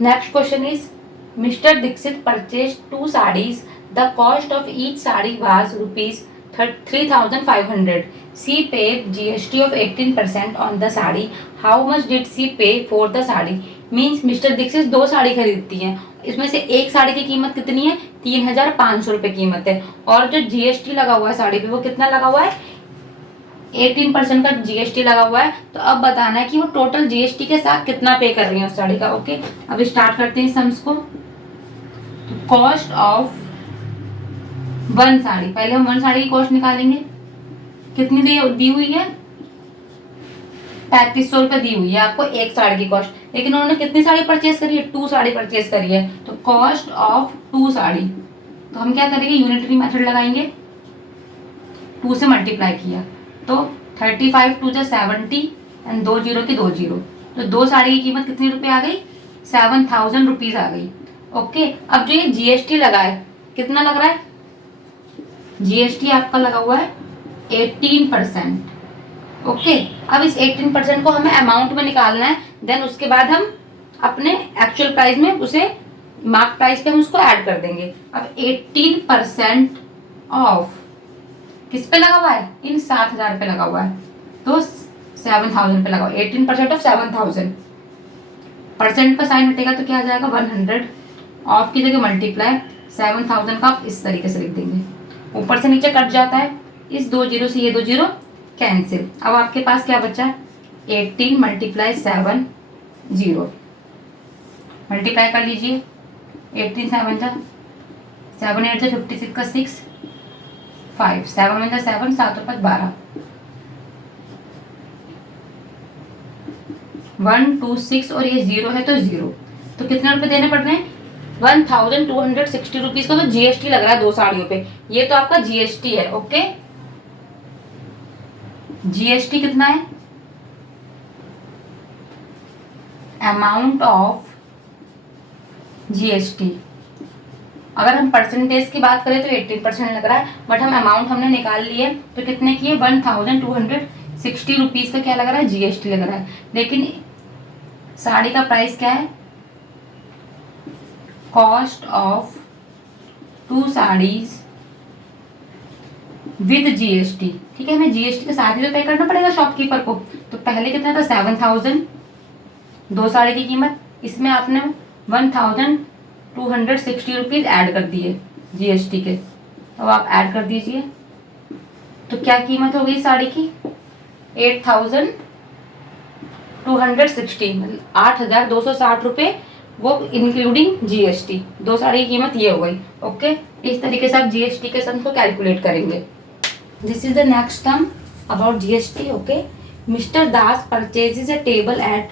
Next question is mister Dikshit purchase 2 sarees. The cost of each saree was rupees 3,500. She paid GST of 18% on the saree. How much did she pay for the saree? Means mister Dikshit 2 sari खरीदती हैं, इसमें से एक साड़ी की कीमत कितनी है? 3,500 रुपये कीमत है, और जो जीएसटी लगा हुआ है साड़ी पे वो कितना लगा हुआ है? 18% का जीएसटी लगा हुआ है। तो अब बताना है कि वो टोटल जीएसटी के साथ कितना पे कर रही है उस साड़ी का। ओके, अब स्टार्ट करते हैं सम्स को। कॉस्ट ऑफ वन साड़ी, पहले हम वन साड़ी की कॉस्ट निकालेंगे। कितनी दी हुई है? 3500 रुपये दी हुई है आपको एक साड़ी की कॉस्ट, लेकिन उन्होंने कितनी साड़ी परचेज करी है? 2 साड़ी परचेज करी है। तो कॉस्ट ऑफ 2 साड़ी, तो हम क्या करेंगे? यूनिटरी मेथड लगाएंगे। 2 से मल्टीप्लाई किया तो 35 2 जा 70 एंड 2 जीरो की 2 जीरो, तो 2 साड़ी की कीमत कितनी रुपये आ गई? 7,000 रुपीज आ गई। ओके, अब जो ये जीएसटी लगा है कितना लग रहा है? जीएसटी आपका लगा हुआ है 18%। ओके, अब इस 18% को हमें अमाउंट में निकालना है, देन उसके बाद हम अपने एक्चुअल प्राइस में उसे मार्क प्राइस पे हम उसको ऐड कर देंगे। अब 18% ऑफ किस पे लगा हुआ है? इन 7,000 पे लगा हुआ है, तो 7,000 पे लगा हुआ है। 18% ऑफ 7,000, परसेंट का साइन हटेगा तो क्या आ जाएगा? 100, ऑफ की जगह मल्टीप्लाई 7,000 का आप इस तरीके से लिख देंगे, ऊपर से नीचे कट जाता है, इस 2 जीरो से ये 2 जीरो कैंसिल। अब आपके पास क्या बचा? 18 मल्टीप्लाई 7 0, मल्टीप्लाई कर लीजिए। 18 7 जा 7 8 जा 56 का 6 5 7 1 जा 7 7 5 12 1 2 6 और ये 0 है तो 0, तो कितने रुपए देने पड़ रहे हैं? 1,260 रुपीज का तो जीएसटी लग रहा है 2 साड़ियों पे। ये तो आपका जीएसटी है। ओके, जीएसटी कितना है? अमाउंट ऑफ जीएसटी, अगर हम परसेंटेज की बात करें तो 18% लग रहा है, बट हम अमाउंट हमने निकाल लिए तो कितने की है? 1,260 रुपीज का क्या लग रहा है? जीएसटी लग रहा है। लेकिन साड़ी का प्राइस क्या है? Cost of 2 saris with GST, ठीक है, हमें जीएसटी के साथ ही तो पे करना पड़ेगा शॉपकीपर को। तो पहले कितना था? 7,000 2 साड़ी की कीमत, इसमें आपने 1,260 रुपीज ऐड कर दिए जीएसटी के। अब आप ऐड कर दीजिए तो क्या कीमत हो गई साड़ी की? 8,260, मतलब 8,260 रुपये, वो इंक्लूडिंग जीएसटी। 2 साड़ी की कीमत ये हो गई। ओके, इस तरीके से आप जीएसटी के सम को कैलकुलेट करेंगे। This is the next sum about GST. Okay, mister Das purchases a table at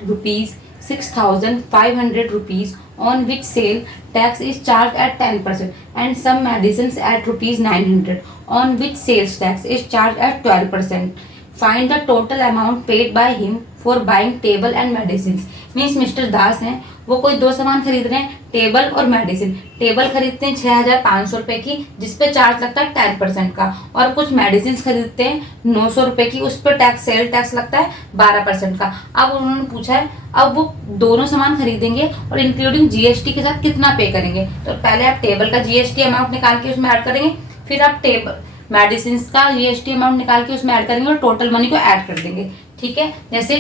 ₹6,500 rupees, on which sale tax is charged at 10%, and some medicines at ₹900, on which sales tax is charged at 12%. Find the total amount paid by him for buying table and medicines. Means mister Das हैं, वो कोई 2 सामान खरीद रहे हैं, table और medicine. Table खरीदते हैं 6,500 रुपए की, जिसपे चार्ज लगता है 10% का, और कुछ मेडिसिन खरीदते हैं 900 रुपए की, उस पर टैक्स, सेल टैक्स लगता है 12% का। अब उन्होंने पूछा है अब वो दोनों सामान खरीदेंगे और इंक्लूडिंग जीएसटी के साथ कितना पे करेंगे। तो पहले आप टेबल का जीएसटी अमाउंट निकाल के उसमें ऐड करेंगे, फिर आप टेबल मेडिसिन का जीएसटी अमाउंट निकाल के उसमें ऐड करेंगे और टोटल मनी को ऐड कर देंगे। ठीक है, जैसे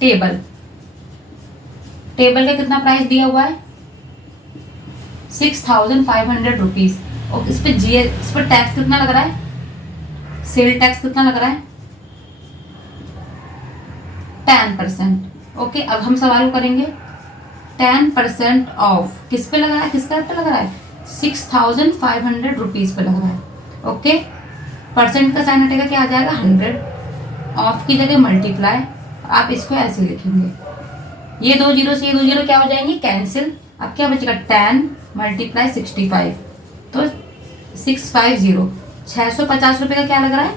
टेबल का कितना प्राइस दिया हुआ है? 6,500 रुपीज, और इस पर टैक्स कितना लग रहा है? सेल टैक्स कितना लग रहा है? 10%। ओके, अब हम सवाल करेंगे 10% ऑफ किस पे लग रहा है? किसका पे लग रहा है? 6,500 रुपीज पे लग रहा है। ओके, परसेंट का साइन हटेगा, क्या आ जाएगा? 100, ऑफ की जगह मल्टीप्लाई, आप इसको ऐसे लिखेंगे, ये 2 जीरो से ये 2 जीरो क्या हो जाएंगे? कैंसिल। अब क्या बचेगा? 10 मल्टीप्लाई 65, तो 650, 650 रुपए का क्या लग रहा है?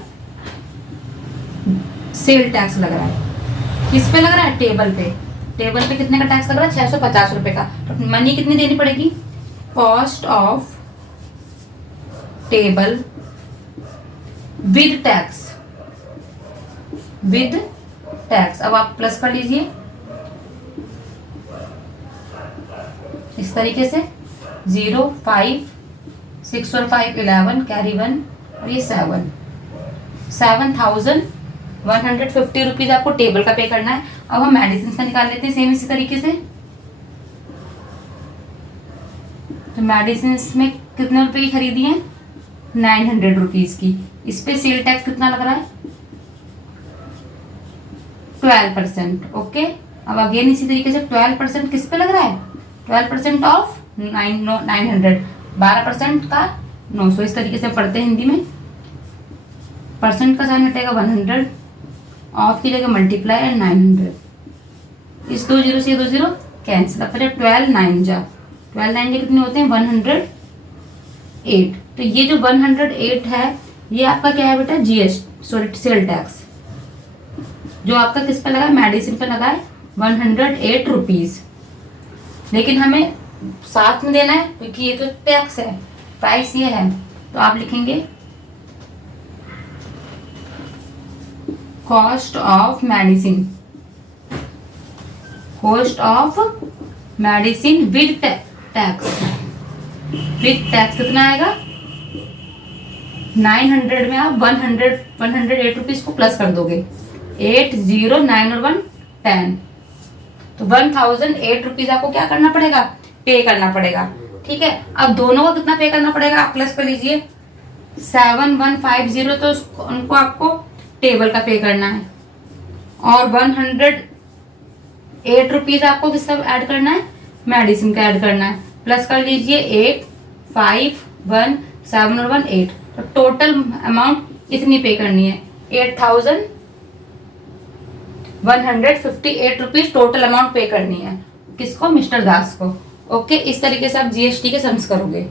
सेल टैक्स लग रहा है। किस पे लग रहा है? टेबल पे। टेबल पे कितने का टैक्स लग रहा है? 650 रुपए का। तो मनी कितनी देनी पड़ेगी? Cost of table with tax, with tax. अब आप प्लस कर लीजिए, इस तरीके से 0 5 6 और 5 11 कैरी 1 और ये 7,150 रुपीज आपको टेबल का पे करना है। अब हम मेडिसिन का निकाल लेते हैं सेम इसी तरीके से। तो मेडिसिन में कितने रुपए की खरीदी है? 900 रुपीज की। इस पे सेल टैक्स कितना लग रहा है? 12%। ओके, अब अगेन इसी तरीके से 12% किस पे लग रहा है? 12% ऑफ 900, 12% का 900। इस तरीके से पढ़ते हैं हिंदी में। परसेंट का साइन हटेगा 100, ऑफ की जगह मल्टीप्लाई एंड 900। इस 2 जीरो से 2 जीरो कैंसिल। अब 12 9 जा 12 9 के कितने होते हैं? 108। तो ये जो 108 है ये आपका क्या है बेटा? सेल टैक्स जो आपका किस पे लगा है? मेडिसिन पे लगा है 108 रुपीज। लेकिन हमें साथ में देना है क्योंकि ये तो टैक्स है, प्राइस ये है। तो आप लिखेंगे cost of medicine, cost of medicine with tax. With tax कितना आएगा? 900 में आप 108 रुपीज को प्लस कर दोगे। 8 0 9 और 1 10। तो 1008 रुपीज आपको क्या करना पड़ेगा? पे करना पड़ेगा। ठीक है, अब दोनों को कितना पे करना पड़ेगा आप प्लस कर लीजिए। 7150 तो उनको आपको टेबल का पे करना है और 108 रुपीज आपको किसका ऐड करना है? मेडिसिन का ऐड करना है। प्लस कर लीजिए 8 5 1 7 और 1 8। तो टोटल अमाउंट इतनी पे करनी है 8158 रुपीज टोटल अमाउंट पे करनी है। किसको? मिस्टर दास को। ओके, इस तरीके से आप जीएसटी के सम्स करोगे।